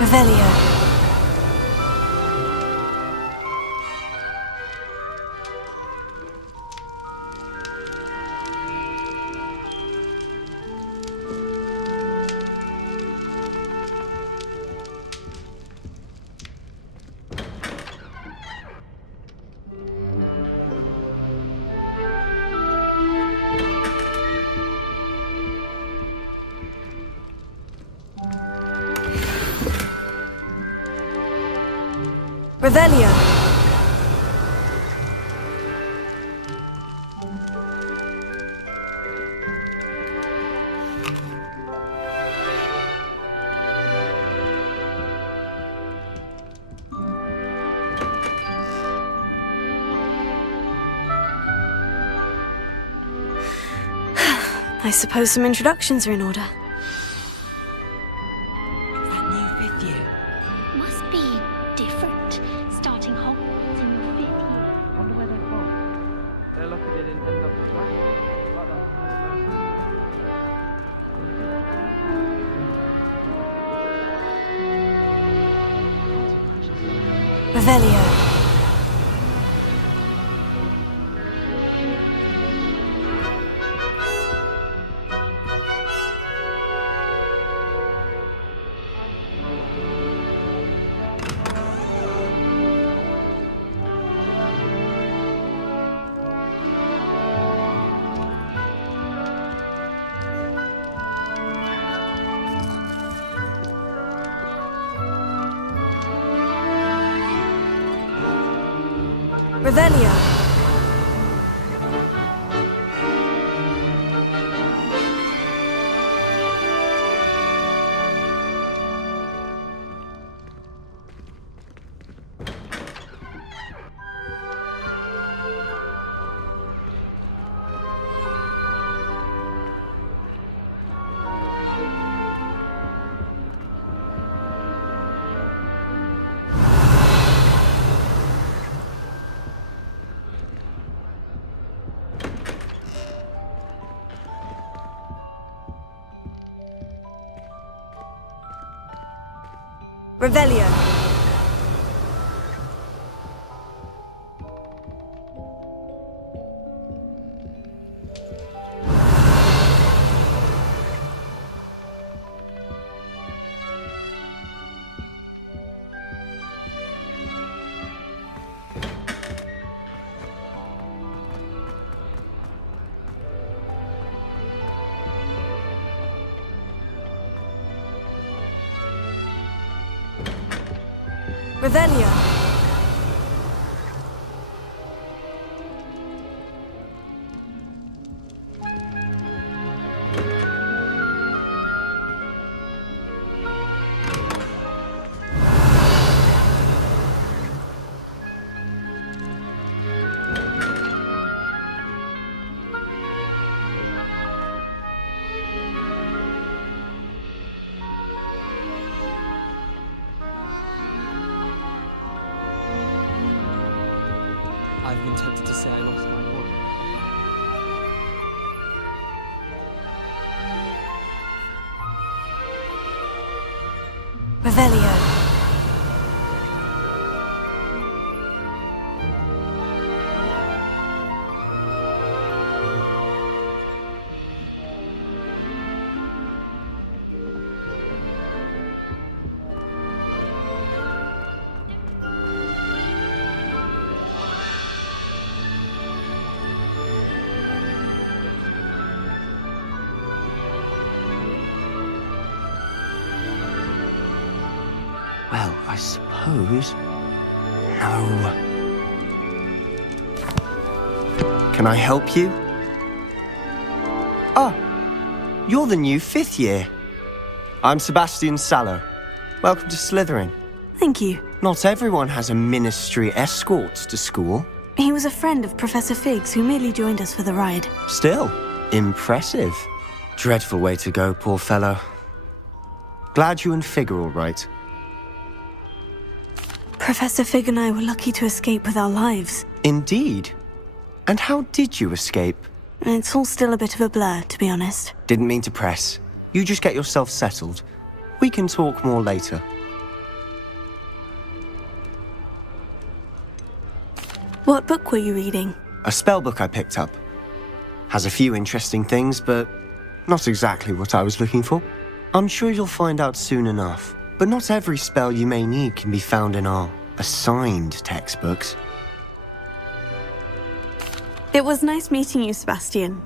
Revelio. Revelio. I suppose some introductions are in order. That new fifth year. Must be different, starting Hogwarts in your 5th year. Wonder where they're from. They're lucky they didn't end up as rivals. Revelio. Revelio. Revelio. Revelio. I've been tempted to say I lost my wallet. Revelio. Well, I suppose... No. Can I help you? Ah, you're the new 5th year. I'm Sebastian Sallow. Welcome to Slytherin. Thank you. Not everyone has a ministry escort to school. He was a friend of Professor Fig's who merely joined us for the ride. Still, impressive. Dreadful way to go, poor fellow. Glad you and Fig are all right. Professor Fig and I were lucky to escape with our lives. Indeed. And how did you escape? It's all still a bit of a blur, to be honest. Didn't mean to press. You just get yourself settled. We can talk more later. What book were you reading? A spell book I picked up. Has a few interesting things, but not exactly what I was looking for. I'm sure you'll find out soon enough. But not every spell you may need can be found in our assigned textbooks. It was nice meeting you, Sebastian.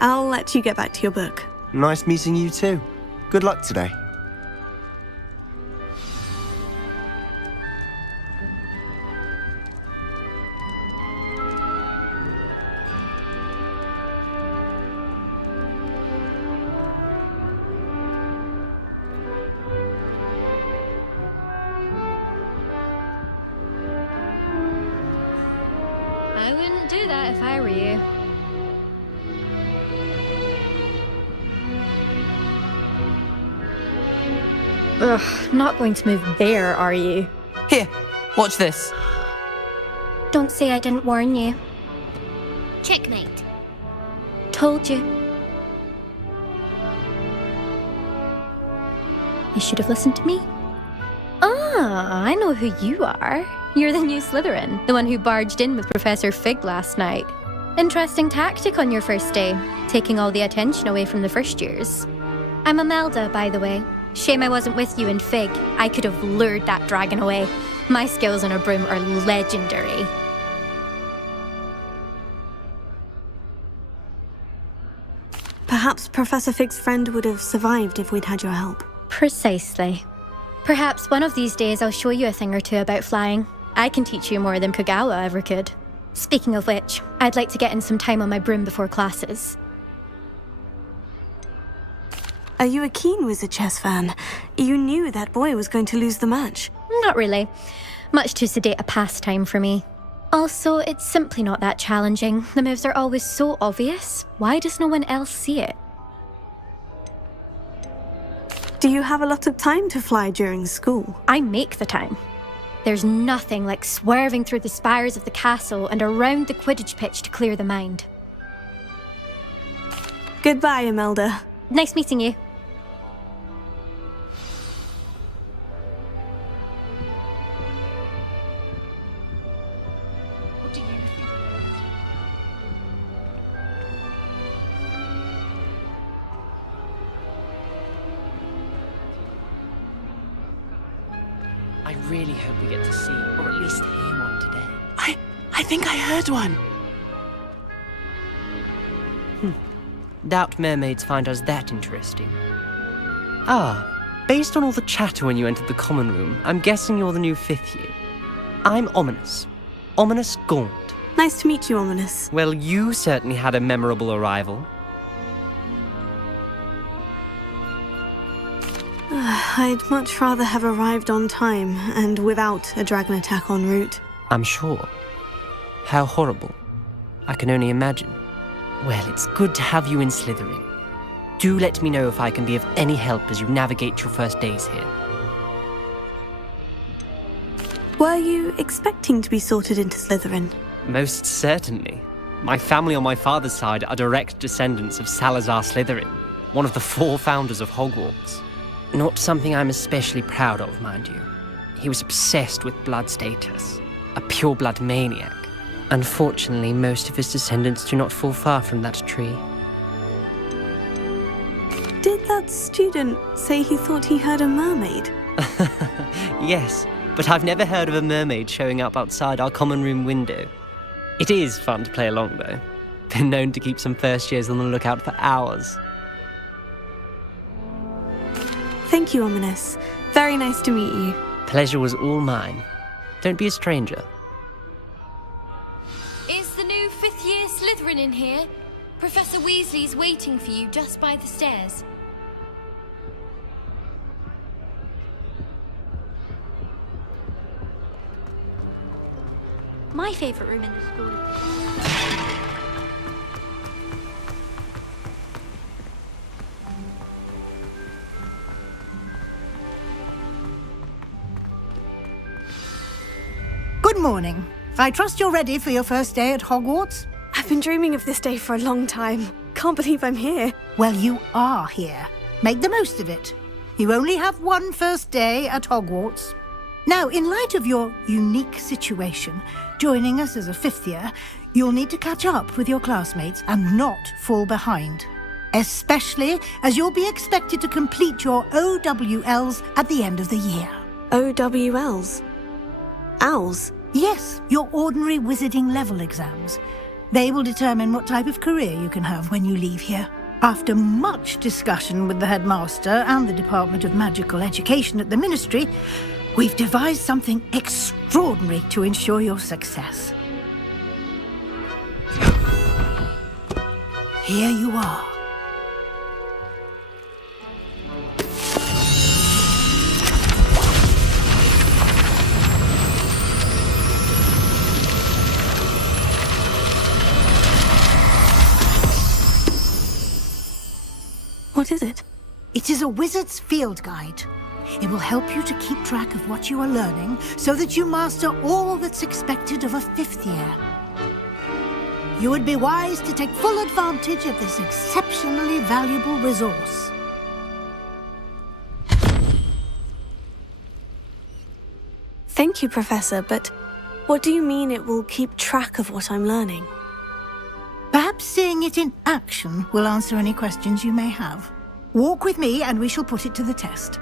I'll let you get back to your book. Nice meeting you too. Good luck today. I wouldn't do that if I were you. Ugh, not going to move there, are you? Here, watch this. Don't say I didn't warn you. Checkmate. Told you. You should have listened to me. Ah, I know who you are. You're the new Slytherin, the one who barged in with Professor Fig last night. Interesting tactic on your first day, taking all the attention away from the first years. I'm Imelda, by the way. Shame I wasn't with you in Fig. I could have lured that dragon away. My skills on a broom are legendary. Perhaps Professor Fig's friend would have survived if we'd had your help. Precisely. Perhaps one of these days I'll show you a thing or two about flying. I can teach you more than Kogawa ever could. Speaking of which, I'd like to get in some time on my broom before classes. Are you a keen Wizard chess fan? You knew that boy was going to lose the match. Not really. Much too sedate a pastime for me. Also, it's simply not that challenging. The moves are always so obvious. Why does no one else see it? Do you have a lot of time to fly during school? I make the time. There's nothing like swerving through the spires of the castle and around the Quidditch pitch to clear the mind. Goodbye, Imelda. Nice meeting you. What do you think? I really hope we get to see, or at least hear one today. I think I heard one. Doubt mermaids find us that interesting. Ah, based on all the chatter when you entered the common room, I'm guessing you're the new 5th year. I'm Ominous. Ominous Gaunt. Nice to meet you, Ominous. Well, you certainly had a memorable arrival. I'd much rather have arrived on time and without a dragon attack en route. I'm sure. How horrible. I can only imagine. Well, it's good to have you in Slytherin. Do let me know if I can be of any help as you navigate your first days here. Were you expecting to be sorted into Slytherin? Most certainly. My family on my father's side are direct descendants of Salazar Slytherin, one of the 4 founders of Hogwarts. Not something I'm especially proud of, mind you. He was obsessed with blood status, a pure-blood maniac. Unfortunately, most of his descendants do not fall far from that tree. Did that student say he thought he heard a mermaid? Yes, but I've never heard of a mermaid showing up outside our common room window. It is fun to play along, though. Been known to keep some first years on the lookout for hours. Thank you, Ominous. Very nice to meet you. Pleasure was all mine. Don't be a stranger. Is the new 5th year Slytherin in here? Professor Weasley's waiting for you just by the stairs. My favourite room in the school. Good morning. I trust you're ready for your first day at Hogwarts? I've been dreaming of this day for a long time. Can't believe I'm here. Well, you are here. Make the most of it. You only have one first day at Hogwarts. Now, in light of your unique situation, joining us as a fifth year, you'll need to catch up with your classmates and not fall behind. Especially as you'll be expected to complete your OWLs at the end of the year. OWLs? Owls? Yes, your ordinary wizarding level exams. They will determine what type of career you can have when you leave here. After much discussion with the headmaster and the Department of Magical Education at the Ministry, we've devised something extraordinary to ensure your success. Here you are. What is it? It is a wizard's field guide. It will help you to keep track of what you are learning so that you master all that's expected of a fifth year. You would be wise to take full advantage of this exceptionally valuable resource. Thank you, Professor, but what do you mean it will keep track of what I'm learning? Perhaps seeing it in action will answer any questions you may have. Walk with me and we shall put it to the test.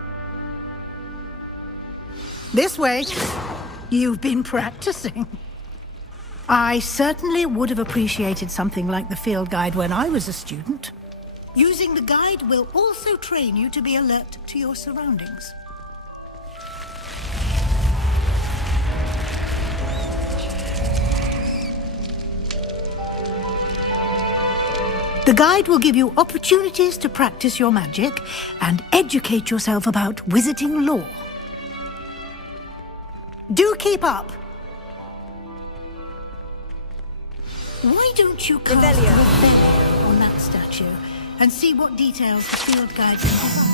This way. You've been practicing. I certainly would have appreciated something like the field guide when I was a student. Using the guide will also train you to be alert to your surroundings. The guide will give you opportunities to practice your magic and educate yourself about wizarding lore. Do keep up! Why don't you cast Revelio on that statue and see what details the field guide can provide?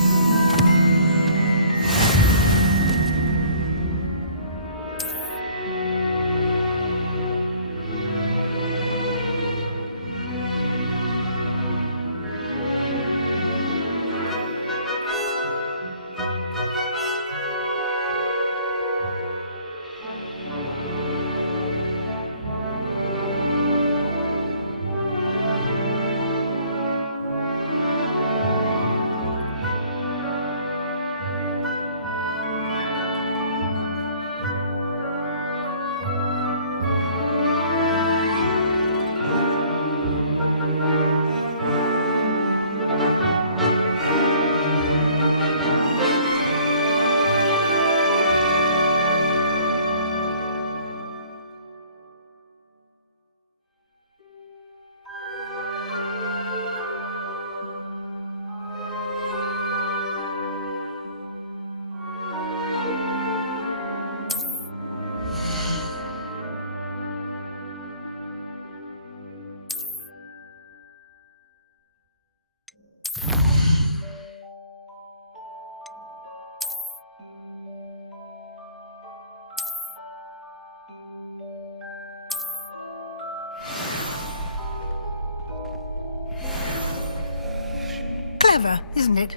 Clever, isn't it?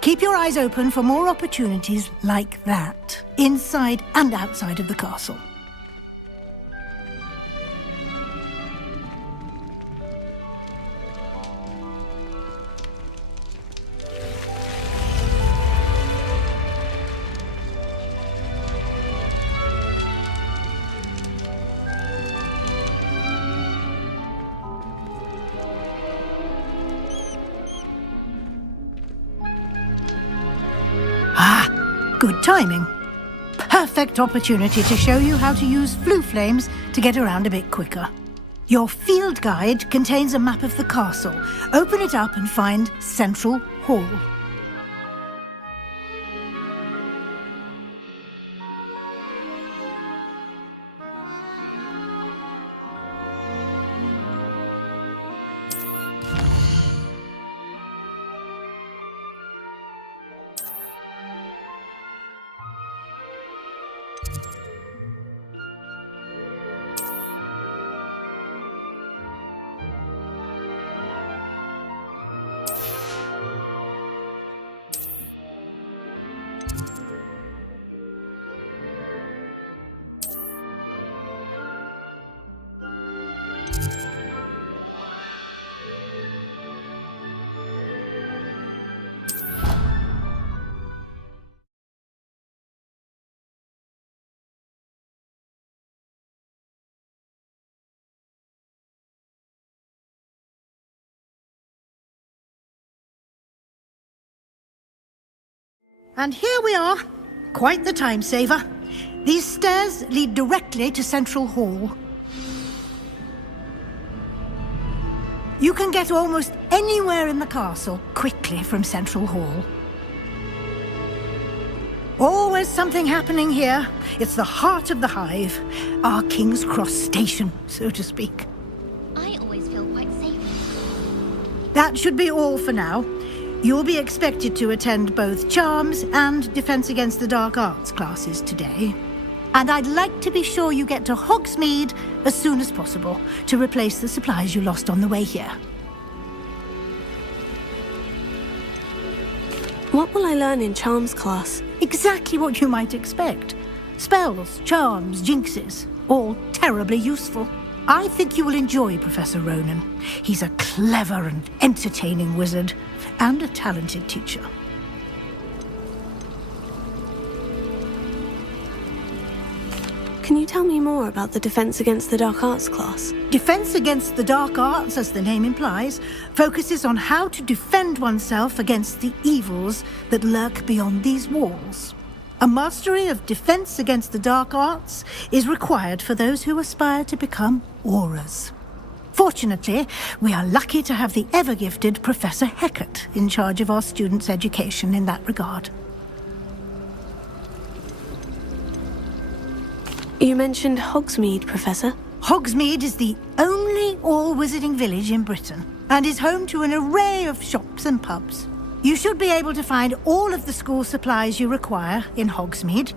Keep your eyes open for more opportunities like that, inside and outside of the castle. Good timing. Perfect opportunity to show you how to use flue flames to get around a bit quicker. Your field guide contains a map of the castle. Open it up and find Central Hall. And here we are. Quite the time saver. These stairs lead directly to Central Hall. You can get almost anywhere in the castle quickly from Central Hall. Always something happening here. It's the heart of the hive. Our King's Cross station, so to speak. I always feel quite safe. That should be all for now. You'll be expected to attend both Charms and Defense Against the Dark Arts classes today. And I'd like to be sure you get to Hogsmeade as soon as possible to replace the supplies you lost on the way here. What will I learn in Charms class? Exactly what you might expect. Spells, charms, jinxes, all terribly useful. I think you will enjoy Professor Ronan. He's a clever and entertaining wizard, and a talented teacher. Can you tell me more about the Defense Against the Dark Arts class? Defense Against the Dark Arts, as the name implies, focuses on how to defend oneself against the evils that lurk beyond these walls. A mastery of Defense Against the Dark Arts is required for those who aspire to become auras. Fortunately, we are lucky to have the ever-gifted Professor Hecat in charge of our students' education in that regard. You mentioned Hogsmeade, Professor. Hogsmeade is the only all-wizarding village in Britain and is home to an array of shops and pubs. You should be able to find all of the school supplies you require in Hogsmeade.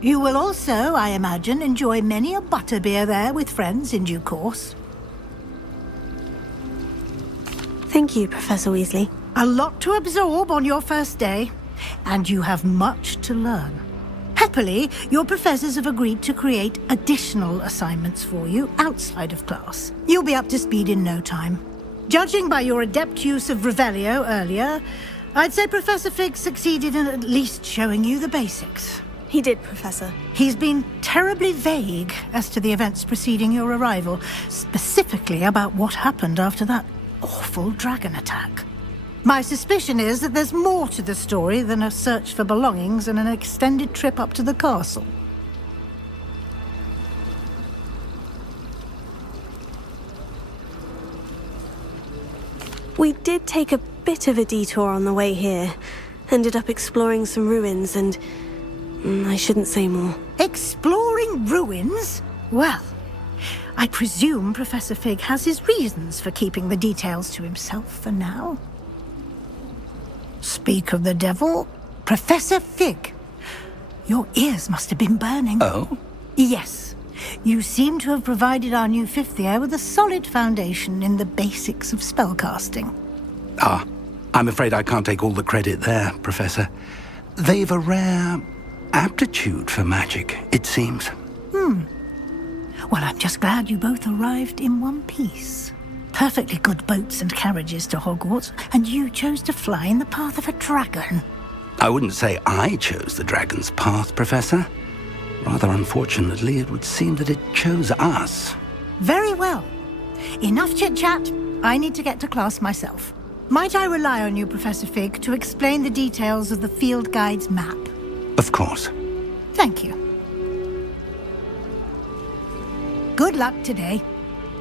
You will also, I imagine, enjoy many a butterbeer there with friends in due course. Thank you, Professor Weasley. A lot to absorb on your first day, and you have much to learn. Happily, your professors have agreed to create additional assignments for you outside of class. You'll be up to speed in no time. Judging by your adept use of Revelio earlier, I'd say Professor Fig succeeded in at least showing you the basics. He did, Professor. He's been terribly vague as to the events preceding your arrival, specifically about what happened after that awful dragon attack. My suspicion is that there's more to the story than a search for belongings and an extended trip up to the castle. We did take a bit of a detour on the way here. Ended up exploring some ruins and... I shouldn't say more. Exploring ruins? Well, I presume Professor Fig has his reasons for keeping the details to himself for now. Speak of the devil, Professor Fig. Your ears must have been burning. Oh? Yes. You seem to have provided our new fifth year with a solid foundation in the basics of spellcasting. Ah, I'm afraid I can't take all the credit there, Professor. They've a rare aptitude for magic, it seems. Well, I'm just glad you both arrived in one piece. Perfectly good boats and carriages to Hogwarts, and you chose to fly in the path of a dragon. I wouldn't say I chose the dragon's path, Professor. Rather unfortunately, it would seem that it chose us. Very well. Enough chit-chat. I need to get to class myself. Might I rely on you, Professor Fig, to explain the details of the field guide's map? Of course. Thank you. Good luck today.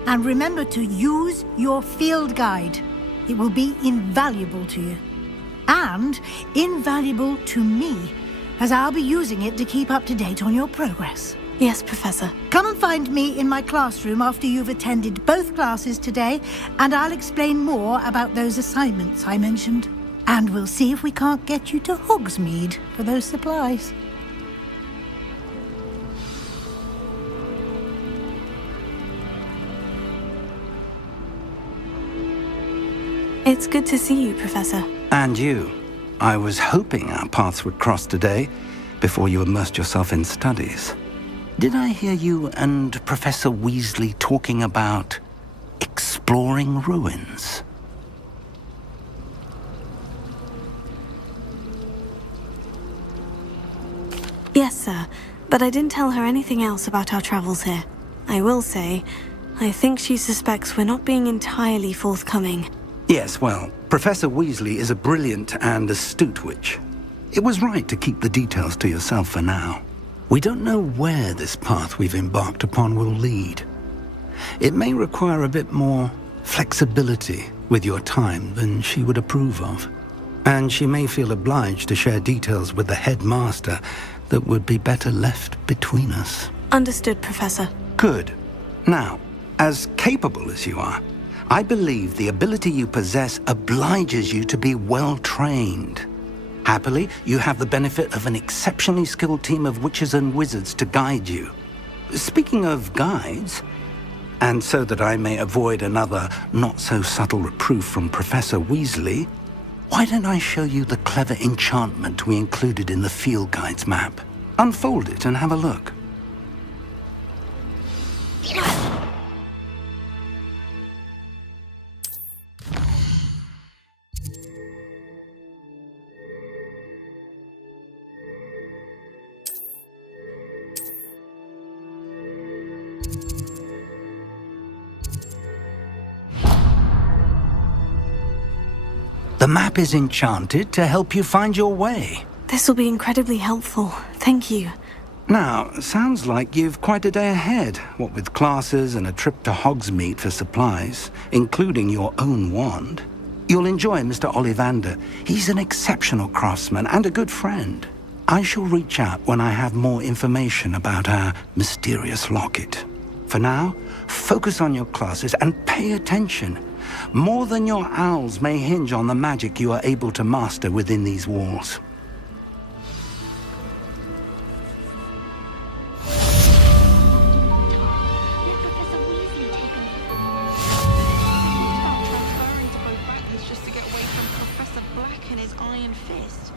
And remember to use your field guide. It will be invaluable to you. And invaluable to me, as I'll be using it to keep up to date on your progress. Yes, Professor. Come and find me in my classroom after you've attended both classes today, and I'll explain more about those assignments I mentioned. And we'll see if we can't get you to Hogsmeade for those supplies. It's good to see you, Professor. And you. I was hoping our paths would cross today, before you immersed yourself in studies. Did I hear you and Professor Weasley talking about exploring ruins? Yes, sir. But I didn't tell her anything else about our travels here. I will say, I think she suspects we're not being entirely forthcoming. Yes, well, Professor Weasley is a brilliant and astute witch. It was right to keep the details to yourself for now. We don't know where this path we've embarked upon will lead. It may require a bit more flexibility with your time than she would approve of. And she may feel obliged to share details with the headmaster that would be better left between us. Understood, Professor. Good. Now, as capable as you are, I believe the ability you possess obliges you to be well trained. Happily, you have the benefit of an exceptionally skilled team of witches and wizards to guide you. Speaking of guides, and so that I may avoid another not-so-subtle reproof from Professor Weasley, why don't I show you the clever enchantment we included in the field guide's map? Unfold it and have a look. The map is enchanted to help you find your way. This will be incredibly helpful. Thank you. Now, sounds like you've quite a day ahead, what with classes and a trip to Hogsmeade for supplies, including your own wand. You'll enjoy Mr. Ollivander. He's an exceptional craftsman and a good friend. I shall reach out when I have more information about our mysterious locket. For now, focus on your classes and pay attention. More than your owls may hinge on the magic you are able to master within these walls. Let Professor Weasley take over. Transferring to both backers just to get away from Professor Black and his iron fist.